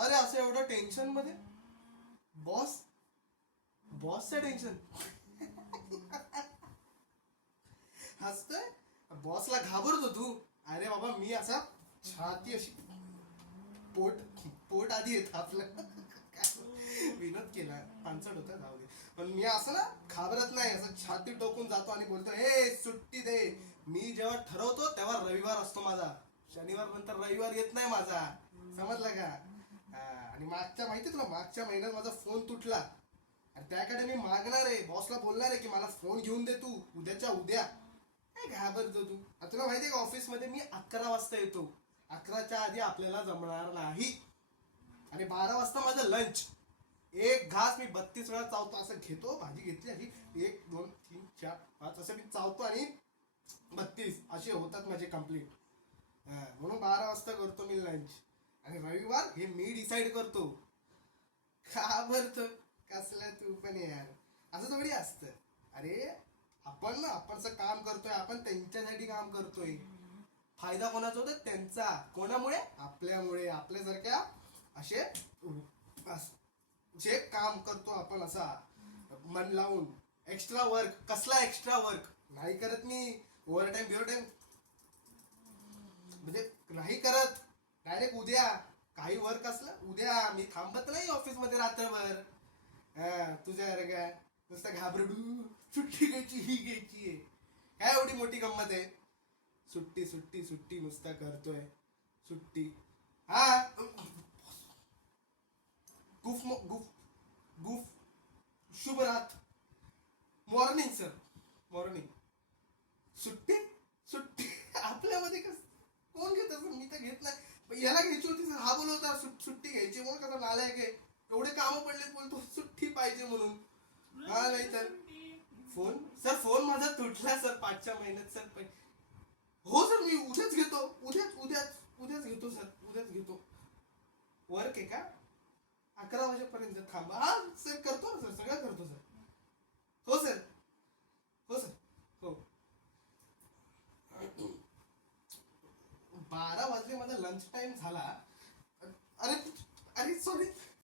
अरे असं एवढं टेन्शन मध्ये. बॉस बॉसचं टेन्शन. हसतोय. बॉसला घाबरतो तू. अरे बाबा मी असा छाती अशी पोट पोट आधी येत आपलं. विनोद केला पानसट होता जाऊ दे. पण मी असं ना घाबरत नाही, असं छाती टोकून जातो आणि बोलतो हे सुट्टी दे. मी जेव्हा ठरवतो तेव्हा रविवार असतो माझा. शनिवार नंतर रविवार येत नाही माझा. समजलं का? आणि मागच्या माहिती तुला मागच्या महिन्यात माझा फोन तुटला आणि त्याकडे मी मागणार आहे, बॉसला बोलणार आहे की मला फोन घेऊन दे तू उद्याच्या उद्या. काय घाबरतो तू? आता तुला माहितीये का ऑफिसमध्ये मी 11 वाजता येतो. 11च्या आधी आपल्याला जमणार नाही. आणि 12 वाजता माझं लंच. एक घास मी 32 वेळा चावतो. असं घेतो, भाजी घेतली अशी 1 2 3 4 5 असं मी चावतो आणि 32 असे होतात माझे कम्प्लीट. म्हणून 12 वाजता करतो मी लंच. आणि रविवार हे मी डिसाईड करतो. का भरतो कसला तू पण यार. असं थोडी असतं. अरे आपण ना आपण काम करतोय, आपण त्यांच्यासाठी काम करतोय. फायदा कोणाचा होता? त्यांचा. कोणामुळे? आपल्यामुळे. आपल्यासारख्या असे जे काम करतो आपण असा मन लावून. Extra work. कसला एक्स्ट्रा वर्क नाही करत मी. ओव्हर टाइम बिओर टाइम म्हणजे नाही करत. डायरेक्ट उद्या काही वर्क असलं उद्या. मी थांबत नाही ऑफिसमध्ये रात्रभर. तुझ्या काय नुसतं घाबरडू. सुट्टी घ्यायची ही घ्यायची आहे. काय एवढी मोठी गंमत आहे? सुट्टी सुट्टी सुट्टी नुसतं करतोय. सुट्टी. हा गुफ गुफ गुफ. शुभ रात. Morning sir. मॉर्निंग. सुट्टी सुट्टी. आपल्यामध्ये कस कोण घेत असं? मी तर घेत नाही. पण याला घ्यायची होती सर, हा बोलवता सुट्टी घ्यायची. मग कसा नालायक आहे. एवढे कामं पडले बोलतो सुट्टी पाहिजे म्हणून. हा नाही तर फोन. सर फोन माझा तुटला सर 5च्या महिन्यात सर. हो सर मी उद्याच घेतो. उद्याच घेतो सर. उद्याच घेतो. वर्क आहे का? 11 वाजेपर्यंत थांबा. हा सर करतो ना सर, सगळं करतो सर. हो सर. हो सर. हो. 12 वाजले माझा लंच टाइम झाला